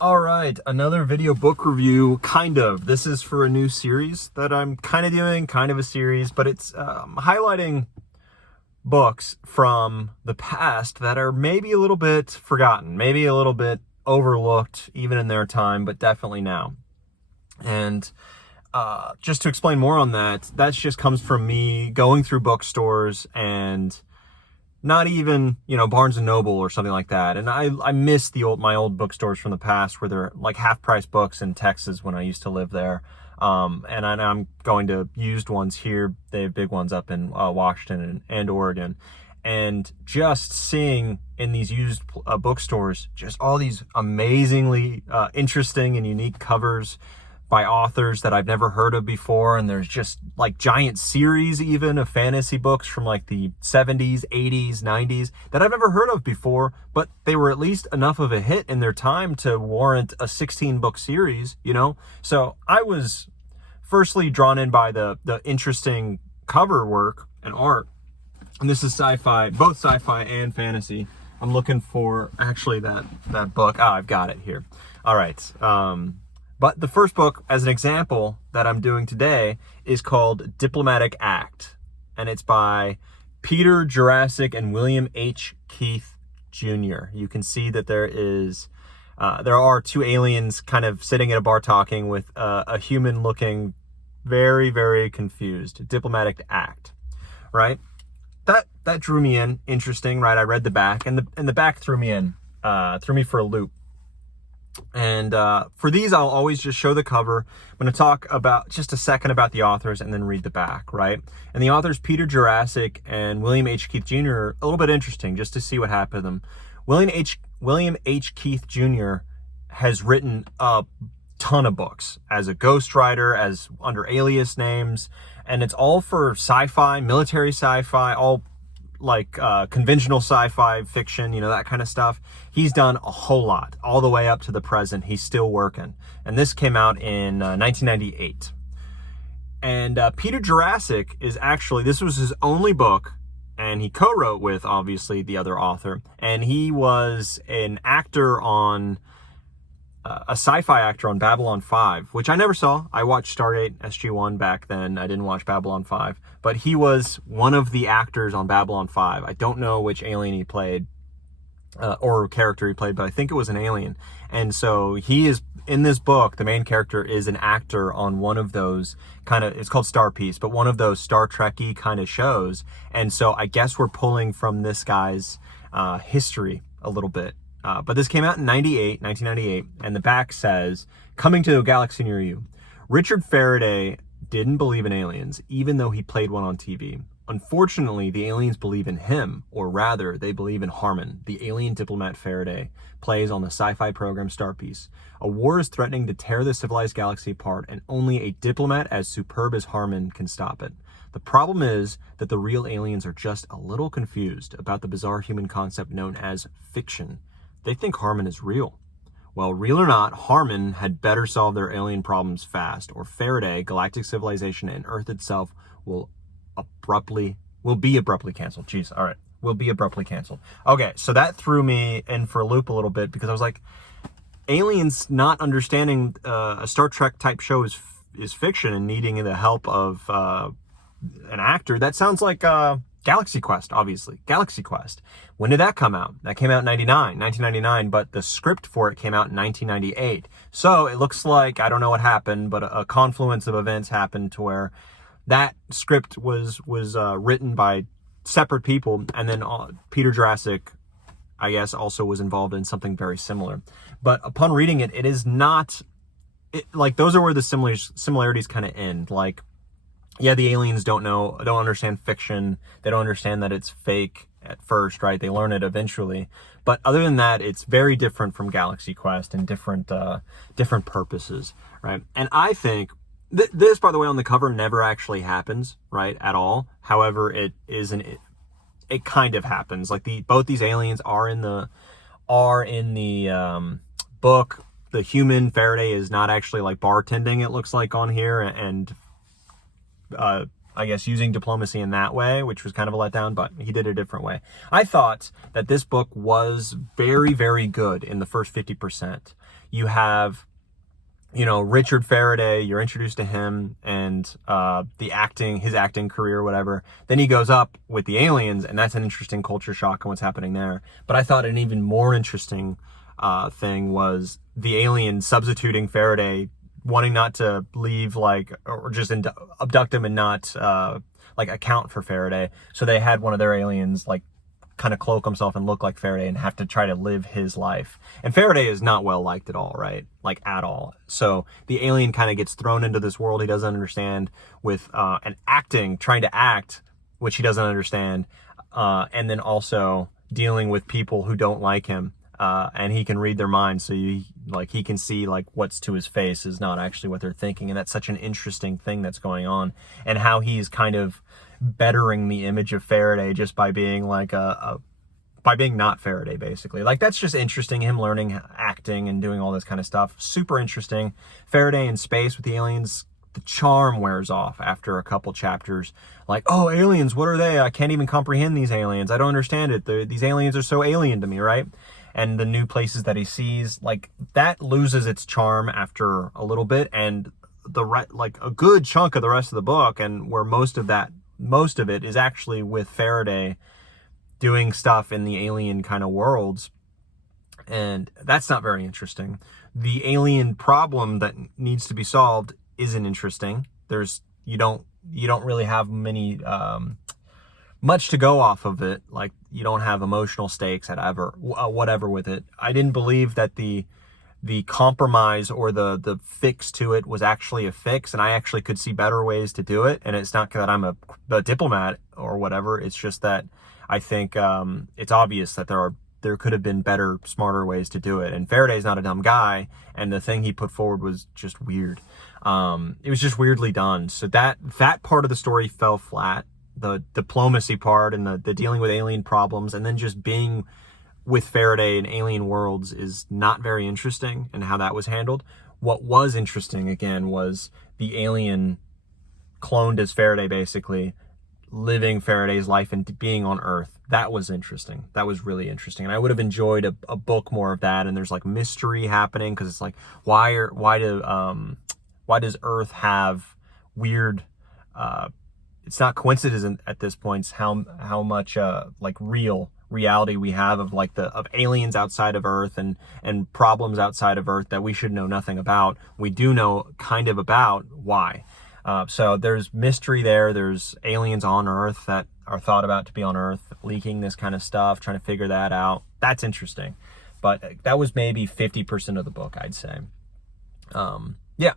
All right, another video book review, kind of. This is for a new series that I'm kind of doing, kind of a series, but it's highlighting books from the past that are maybe a little bit forgotten, maybe a little bit overlooked, even in their time, but definitely now. And just to explain more on that, just comes from me going through bookstores and not even, Barnes and Noble or something like that. And I miss my old bookstores from the past where they're like half-price books in Texas when I used to live there. And I'm going to used ones here. They have big ones up in Washington and Oregon. And just seeing in these used bookstores, just all these amazingly interesting and unique covers by authors that I've never heard of before. And there's just like giant series even of fantasy books from like the 70s, 80s, 90s that I've never heard of before, but they were at least enough of a hit in their time to warrant a 16-book series, So I was firstly drawn in by the interesting cover work and art. And this is sci-fi, both sci-fi and fantasy. I'm looking for actually that book. Oh, I've got it here. All right. But the first book, as an example, that I'm doing today is called Diplomatic Act. And it's by PeterJurasik and William H. Keith Jr. You can see that there are two aliens kind of sitting at a bar talking with a human looking very, very confused. Diplomatic Act, right? That drew me in. Interesting, right? I read the back, and the back threw me for a loop. And for these, I'll always just show the cover. I'm going to talk about just a second about the authors and then read the back, right? And the authors, PeterJurasik and William H. Keith Jr., a little bit interesting just to see what happened to them. William H. Keith Jr. has written a ton of books as a ghostwriter, as under alias names, and it's all for sci-fi, military sci-fi, all like conventional sci-fi fiction, that kind of stuff. He's done a whole lot all the way up to the present. He's still working. And this came out in 1998. And PeterJurasik this was his only book, and he co-wrote with, obviously, the other author. And he was an actor on, a sci-fi actor on Babylon 5, which I never saw. I watched Stargate SG-1 back then. I didn't watch Babylon 5. But he was one of the actors on Babylon 5. I don't know which alien he played or character he played, but I think it was an alien. And so he is, in this book, the main character is an actor on one of those it's called Star Piece, but one of those Star Trek-y kind of shows. And so I guess we're pulling from this guy's history a little bit. But this came out in 1998, and the back says, "Coming to a galaxy near you. Richard Faraday didn't believe in aliens, even though he played one on TV. Unfortunately, the aliens believe in him, or rather, they believe in Harmon, the alien diplomat Faraday plays on the sci-fi program Star Piece. A war is threatening to tear the civilized galaxy apart, and only a diplomat as superb as Harmon can stop it. The problem is that the real aliens are just a little confused about the bizarre human concept known as fiction. They think Harmon is real. Well, real or not, Harmon had better solve their alien problems fast, or Faraday, galactic civilization, and Earth itself will be abruptly canceled." Jeez, all right. Will be abruptly canceled. Okay, so that threw me in for a loop a little bit because I was like, aliens not understanding a Star Trek type show is fiction and needing the help of an actor. That sounds like Galaxy Quest, obviously. Galaxy Quest. When did that come out? That came out in 1999, but the script for it came out in 1998. So it looks like, I don't know what happened, but a confluence of events happened to where that script was written by separate people, and then PeterJurasik, I guess, also was involved in something very similar. But upon reading it, it is not, like, those are where the similarities kind of end. Like, yeah, the aliens don't understand fiction. They don't understand that it's fake at first, right? They learn it eventually. But other than that, it's very different from Galaxy Quest and different purposes, right? And I think this, by the way, on the cover never actually happens, right, at all. However, it kind of happens. Like both these aliens are in the book. The human Faraday is not actually like bartending, it looks like on here, and I guess, using diplomacy in that way, which was kind of a letdown, but he did it a different way. I thought that this book was very, very good in the first 50%. You have, you know, Richard Faraday, you're introduced to him and his acting career, whatever. Then he goes up with the aliens, and that's an interesting culture shock and what's happening there. But I thought an even more interesting thing was the alien substituting Faraday, wanting not to leave, like, or just abduct him and not like account for Faraday. So they had one of their aliens like kind of cloak himself and look like Faraday and have to try to live his life. And Faraday is not well liked at all, right? Like, at all. So the alien kind of gets thrown into this world he doesn't understand with trying to act, which he doesn't understand, and then also dealing with people who don't like him. And he can read their minds, so he can see like what's to his face is not actually what they're thinking, and that's such an interesting thing that's going on, and how he's kind of bettering the image of Faraday just by being like by being not Faraday, basically. Like, that's just interesting, him learning acting and doing all this kind of stuff. Super interesting. Faraday in space with the aliens, the charm wears off after a couple chapters. Like, oh, aliens, what are they? I can't even comprehend these aliens. I don't understand it. These aliens are so alien to me, right? And the new places that he sees, like, that loses its charm after a little bit, and like a good chunk of the rest of the book, and where most of it is actually with Faraday doing stuff in the alien kind of worlds, and that's not very interesting. The alien problem that needs to be solved isn't interesting. You don't really have much to go off of it. Like, you don't have emotional stakes whatever with it. I didn't believe that the compromise or the fix to it was actually a fix, and I actually could see better ways to do it. And it's not that I'm a diplomat or whatever. It's just that I think it's obvious that there could have been better, smarter ways to do it. And Faraday's not a dumb guy, and the thing he put forward was just weird. It was just weirdly done. So that part of the story fell flat. The diplomacy part and the dealing with alien problems, and then just being with Faraday in alien worlds, is not very interesting, and how that was handled. What was interesting, again, was the alien cloned as Faraday, basically living Faraday's life and being on Earth. That was interesting. That was really interesting. And I would have enjoyed a book more of that. And there's like mystery happening, because it's like, why does Earth have weird, it's not coincidence at this point how much like reality we have of like of aliens outside of Earth and problems outside of Earth that we should know nothing about. We do know kind of about why. So there's mystery there. There's aliens on Earth that are thought about to be on Earth, leaking this kind of stuff, trying to figure that out. That's interesting. But that was maybe 50% of the book, I'd say. Yeah,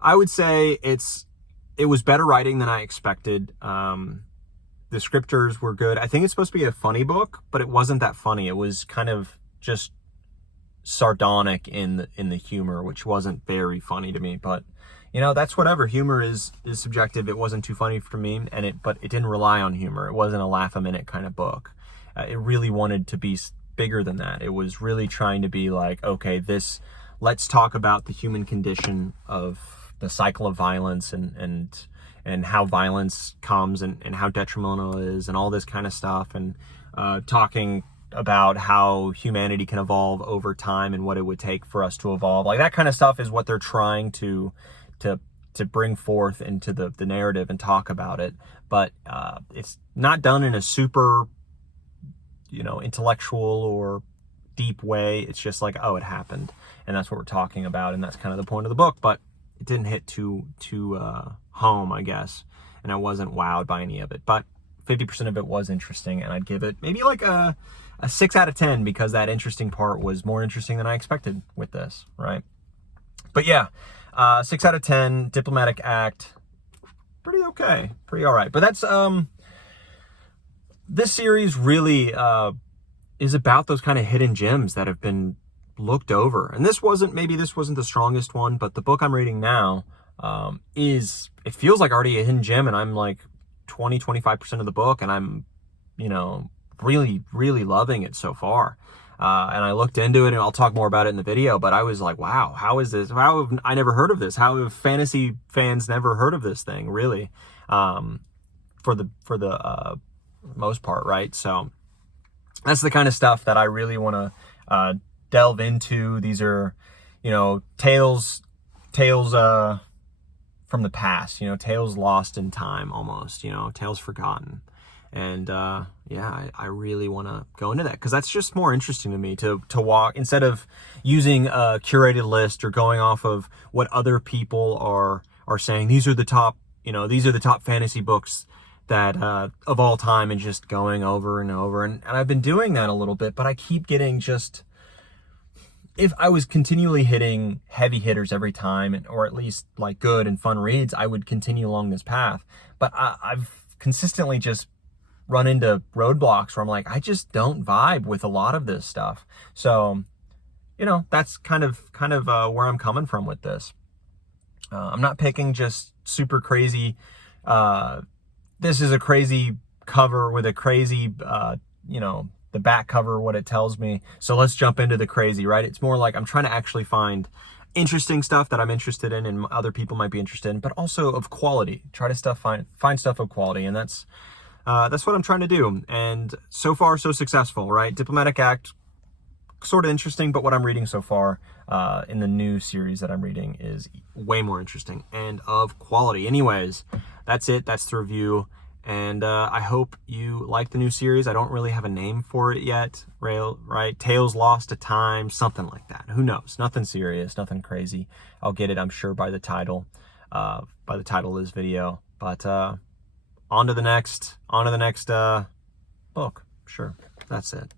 I would say it was better writing than I expected. The scripters were good. I think it's supposed to be a funny book, but it wasn't that funny. It was kind of just sardonic in the humor, which wasn't very funny to me. But you know, that's whatever. Humor is subjective. It wasn't too funny for me, but it didn't rely on humor. It wasn't a laugh a minute kind of book. It really wanted to be bigger than that. It was really trying to be like, okay, let's talk about the human condition of the cycle of violence and how violence comes and how detrimental it is and all this kind of stuff, and talking about how humanity can evolve over time and what it would take for us to evolve. Like, that kind of stuff is what they're trying to bring forth into the narrative and talk about it. But it's not done in a super, intellectual or deep way. It's just like, oh, it happened, and that's what we're talking about, and that's kind of the point of the book. But it didn't hit too home, I guess, and I wasn't wowed by any of it. But 50% of it was interesting, and I'd give it maybe like a 6 out of 10, because that interesting part was more interesting than I expected with this, right? But yeah, 6 out of 10, diplomatic act, pretty okay, pretty all right. But that's this series really is about those kind of hidden gems that have been looked over. And maybe this wasn't the strongest one, but the book I'm reading now it feels like already a hidden gem, and I'm like 25% of the book, and I'm really, really loving it so far. And I looked into it, and I'll talk more about it in the video, but I was like, wow, how is this? How have I never heard of this? How have fantasy fans never heard of this thing, really? for the most part, right? So that's the kind of stuff that I really want to delve into. These are, you know, tales from the past, you know, tales lost in time almost, you know, tales forgotten. And yeah, I really want to go into that because that's just more interesting to me to walk, instead of using a curated list or going off of what other people are saying. These are the top, you know, these are the top fantasy books that of all time, and just going over and over. And I've been doing that a little bit, but I keep getting just, if I was continually hitting heavy hitters every time, or at least like good and fun reads, I would continue along this path. But I've consistently just run into roadblocks where I'm like, I just don't vibe with a lot of this stuff. So, you know, that's kind of where I'm coming from with this. I'm not picking just super crazy, this is a crazy cover with a crazy, you know, the back cover, what it tells me, so let's jump into the crazy, right? It's more like I'm trying to actually find interesting stuff that I'm interested in and other people might be interested in, but also of quality. Try to find stuff of quality, and that's what I'm trying to do. And so far, so successful, right? Diplomatic Act, sort of interesting, but what I'm reading so far in the new series that I'm reading is way more interesting and of quality. Anyways, that's it. That's the review. And I hope you like the new series. I don't really have a name for it yet, right? Tales Lost to Time, something like that. Who knows? Nothing serious, nothing crazy. I'll get it, I'm sure, by the title of this video. But on to the next book. Sure, that's it.